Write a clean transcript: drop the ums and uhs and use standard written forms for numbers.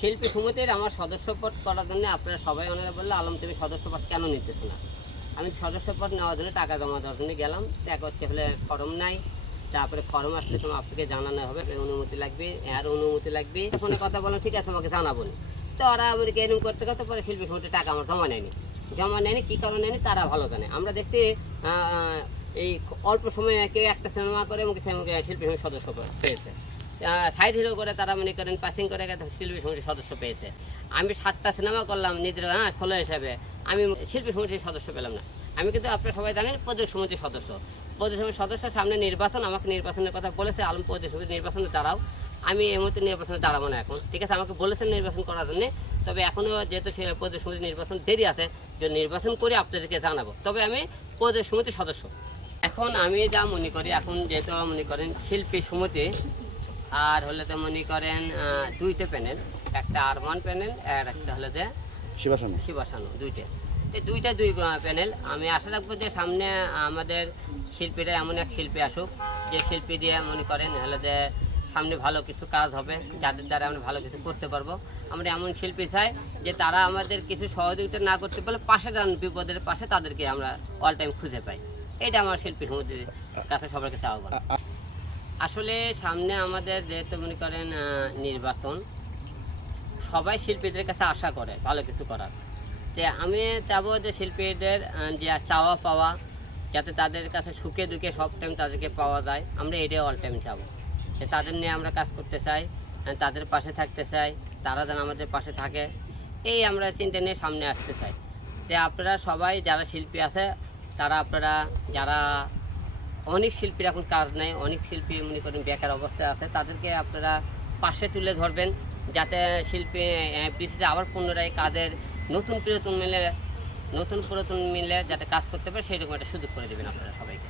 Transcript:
শিল্পী সমিতির আমার সদস্যপদ করার জন্য আপনারা সবাই ওনারা বললো, আলম তুমি সদস্যপদ কেন নিতেছো না? আমি সদস্যপদ নেওয়ার জন্য টাকা জমা দেওয়ার জন্য গেলাম। টাকা হচ্ছে ফেলে ফর্ম নাই, তারপরে ফর্ম আসলে তোমার আপনাকে জানানো হবে, অনুমতি লাগবে, এর অনুমতি লাগবে। ফোনে কথা বললাম, ঠিক আছে তোমাকে জানাবো না। তো ওরা আমাদেরকে এরকম করতে করতে পরে শিল্পী সমিতির টাকা আমার জমা নেয়নি। কী কারণে নেয়নি তারা ভালো জানে। আমরা দেখছি এই অল্প সময়ে কেউ একটা সিনেমা করে এবং শিল্পী সমিতির সদস্য পেয়েছে, সাইড হিরো করে তারা মনে করেন পাসিং করে শিল্পী সমিতির সদস্য পেয়েছে। আমি 7টা সিনেমা করলাম নিজের 16 হিসাবে, আমি শিল্পী সমিতির সদস্য পেলাম না। আমি কিন্তু আপনারা সবাই জানেন প্রদেশ সমিতির সদস্য। প্রদেশ সমিতির সদস্য, সামনে নির্বাচন, আমাকে নির্বাচনের কথা বলেছে, আলম প্রদেশ সমিতির নির্বাচনে দাঁড়াও। আমি এই মুহূর্তে নির্বাচনে দাঁড়াবো না এখন, ঠিক আছে? আমাকে বলেছেন নির্বাচন করার জন্যে, তবে এখনও যেহেতু সে প্রদেশ সমিতির নির্বাচন দেরি আছে, যে নির্বাচন করে আপনাদেরকে জানাবো। তবে আমি প্রদেশ সমিতির সদস্য। এখন আমি যা মনে করি, এখন যেহেতু মনে করেন শিল্পী সমিতি আর হলে তো মনে করেন 2টে প্যানেল, একটা আরমান প্যানেল আর একটা হলে যে শিবাসানু, দুইটা। এই দুই প্যানেল। আমি আশা রাখবো যে সামনে আমাদের শিল্পীরা এমন এক শিল্পী আসুক, যে শিল্পী দিয়ে মনে করেন হলে যে সামনে ভালো কিছু কাজ হবে, যাদের দ্বারা আমরা ভালো কিছু করতে পারবো। আমরা এমন শিল্পী চাই যে তারা আমাদের কিছু সহযোগিতা না করতে পারলে পাশে যান, বিপদের পাশে তাদেরকে আমরা অল টাইম খুঁজে পাই। এটা আমার শিল্পী সমিতির কাছে সবার কাছে আহ্বান। আসলে সামনে আমাদের যেহেতু মনে করেন নির্বাচন, সবাই শিল্পীদের কাছে আশা করে ভালো কিছু করার। যে আমি চাবো যে শিল্পীদের যে চাওয়া পাওয়া, যাতে তাদের কাছে সুখে দুঃখে সব টাইম তাদেরকে পাওয়া যায়, আমরা এটাই অল টাইম চাবো। যে তাদের নিয়ে আমরা কাজ করতে চাই, তাদের পাশে থাকতে চাই, তারা যেন আমাদের পাশে থাকে, এই আমরা চিন্তা নিয়ে সামনে আসতে চাই। যে আপনারা সবাই যারা শিল্পী আছে, তারা আপনারা যারা অনেক শিল্পীর এখন কাজ নেই, অনেক শিল্পী মনে করেন বেকার অবস্থায় আছে, তাদেরকে আপনারা পাশে তুলে ধরবেন, যাতে শিল্পী পিছিয়ে আবার পুনরায় কাজের নতুন পুরাতন মিলে যাতে কাজ করতে পারে, সেইরকম একটা সুযোগ করে দেবেন আপনারা সবাইকে।